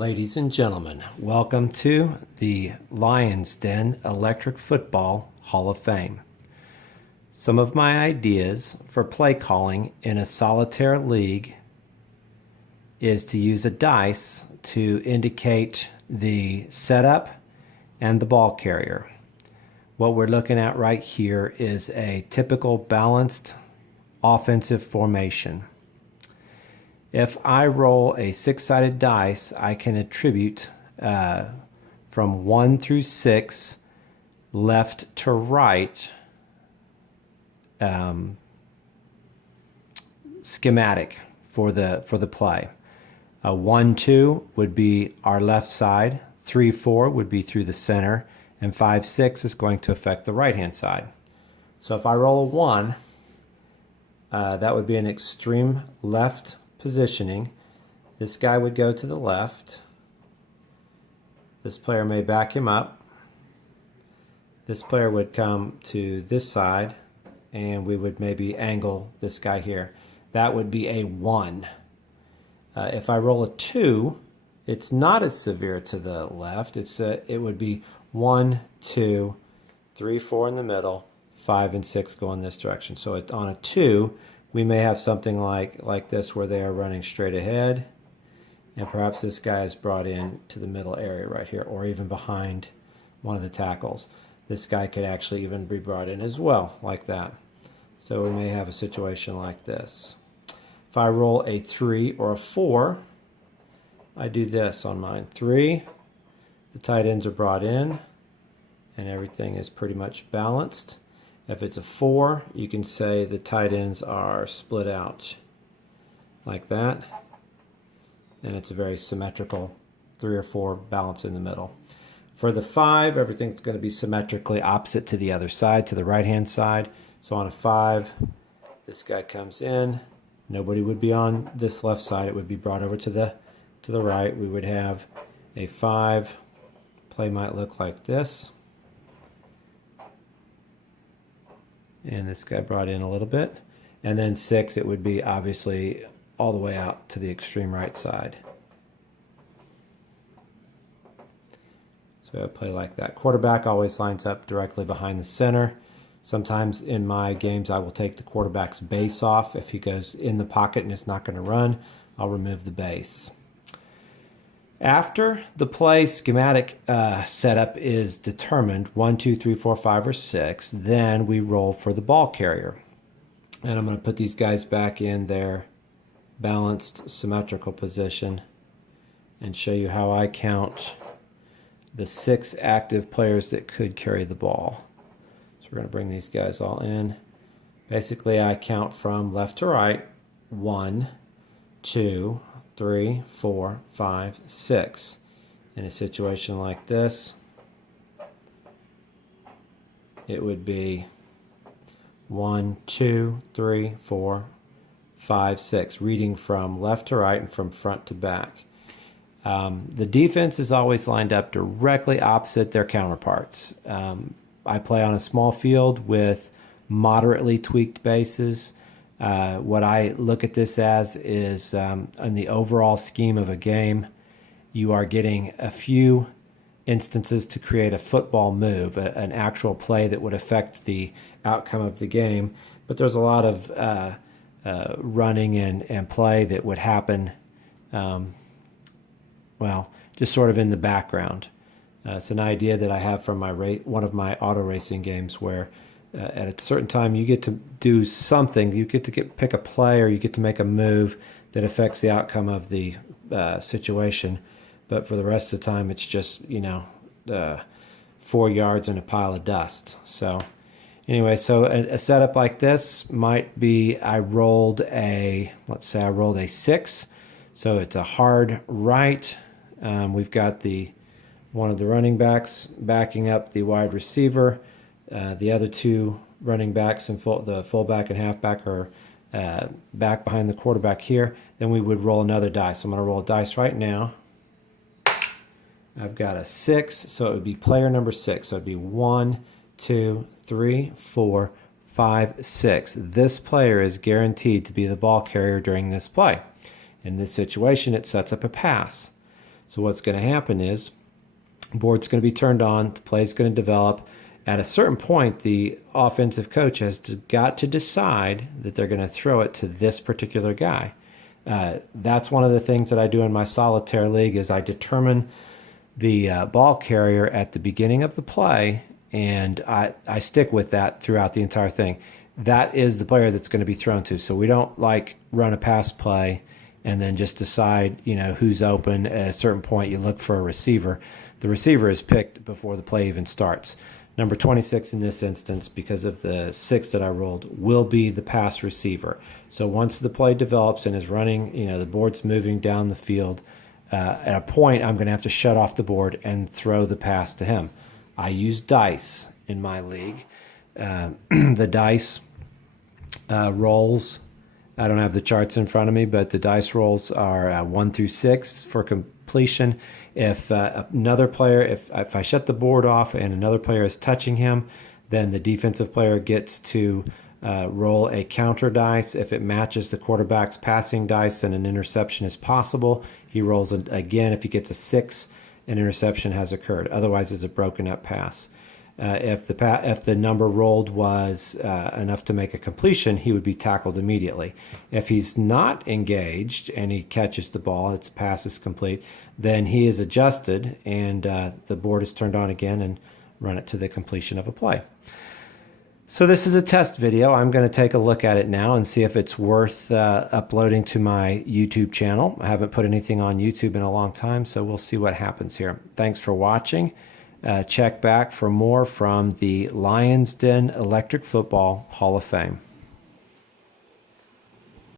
Ladies and gentlemen, welcome to the Lions Den Electric Football Hall of Fame. Some of my ideas for play calling in a solitaire league is to use a dice to indicate the setup and the ball carrier. What we're looking at right here is a typical balanced offensive formation. If I roll a six-sided dice, I can attribute from 1 through 6, left to right, schematic for the play. 1, 2 would be our left side, 3, 4 would be through the center, and 5, 6 is going to affect the right-hand side. So if I roll a 1, that would be an extreme left positioning. This guy would go to the left. This player may back him up. This player would come to this side, and we would maybe angle this guy here. That would be a 1. If I roll a 2, it's not as severe to the left. It would be 1, 2, 3, 4 in the middle, 5 and 6 go in this direction. So on a 2, we may have something like this where they are running straight ahead, and perhaps this guy is brought in to the middle area right here, or even behind one of the tackles. This guy could actually even be brought in as well, like that. So we may have a situation like this. If I roll a 3 or a 4, I do this on mine. 3, the tight ends are brought in, and everything is pretty much balanced. If it's a 4, you can say the tight ends are split out like that. And it's a very symmetrical 3 or 4 balance in the middle. For the 5, everything's going to be symmetrically opposite to the other side, to the right-hand side. So on a 5, this guy comes in. Nobody would be on this left side. It would be brought over to the right. We would have a 5. Play might look like this. And this guy brought in a little bit. And then 6, it would be obviously all the way out to the extreme right side. So I would play like that. Quarterback always lines up directly behind the center. Sometimes in my games I will take the quarterback's base off. If he goes in the pocket and it's not going to run, I'll remove the base. After the play schematic setup is determined, 1, 2, 3, 4, 5, or 6, then we roll for the ball carrier. And I'm going to put these guys back in their balanced symmetrical position and show you how I count the 6 active players that could carry the ball. So we're going to bring these guys all in. Basically, I count from left to right, 1, 2, 3, 4, 5, 6. In a situation like this, it would be 1, 2, 3, 4, 5, 6, reading from left to right and from front to back. The defense is always lined up directly opposite their counterparts. I play on a small field with moderately tweaked bases. What I look at this as is in the overall scheme of a game, you are getting a few instances to create a football move, an actual play that would affect the outcome of the game. But there's a lot of running and play that would happen, just sort of in the background. It's an idea that I have from one of my auto racing games where at a certain time you get to do something, you get to pick a play, or you get to make a move that affects the outcome of the situation. But for the rest of the time, it's just 4 yards and a pile of dust. So anyway, so a setup like this might be let's say I rolled a 6. So it's a hard right. We've got one of the running backs backing up the wide receiver. The other 2 running backs and the fullback and halfback are back behind the quarterback here. Then we would roll another dice. I'm going to roll a dice right now. I've got a 6, so it would be player number 6. So it would be 1, 2, 3, 4, 5, 6. This player is guaranteed to be the ball carrier during this play. In this situation, it sets up a pass. So what's going to happen is the board's going to be turned on, the play's going to develop. At a certain point, the offensive coach has got to decide that they're going to throw it to this particular guy. That's one of the things that I do in my solitaire league is I determine the ball carrier at the beginning of the play, and I stick with that throughout the entire thing. That is the player that's going to be thrown to. So we don't like run a pass play and then just decide, who's open. At a certain point, you look for a receiver. The receiver is picked before the play even starts. Number 26 in this instance, because of the 6 that I rolled, will be the pass receiver. So once the play develops and is running, the board's moving down the field, at a point I'm going to have to shut off the board and throw the pass to him. I use dice in my league. The dice rolls, I don't have the charts in front of me, but the dice rolls are 1 through 6 for completion. If another player, if I shut the board off and another player is touching him, then the defensive player gets to roll a counter dice. If it matches the quarterback's passing dice, then an interception is possible. He rolls it again. If he gets a 6, an interception has occurred. Otherwise, it's a broken up pass. If the number rolled was enough to make a completion, he would be tackled immediately. If he's not engaged and he catches the ball, its pass is complete, then he is adjusted and the board is turned on again and run it to the completion of a play. So this is a test video. I'm going to take a look at it now and see if it's worth uploading to my YouTube channel. I haven't put anything on YouTube in a long time, so we'll see what happens here. Thanks for watching. Check back for more from the Lions Den Electric Football Hall of Fame.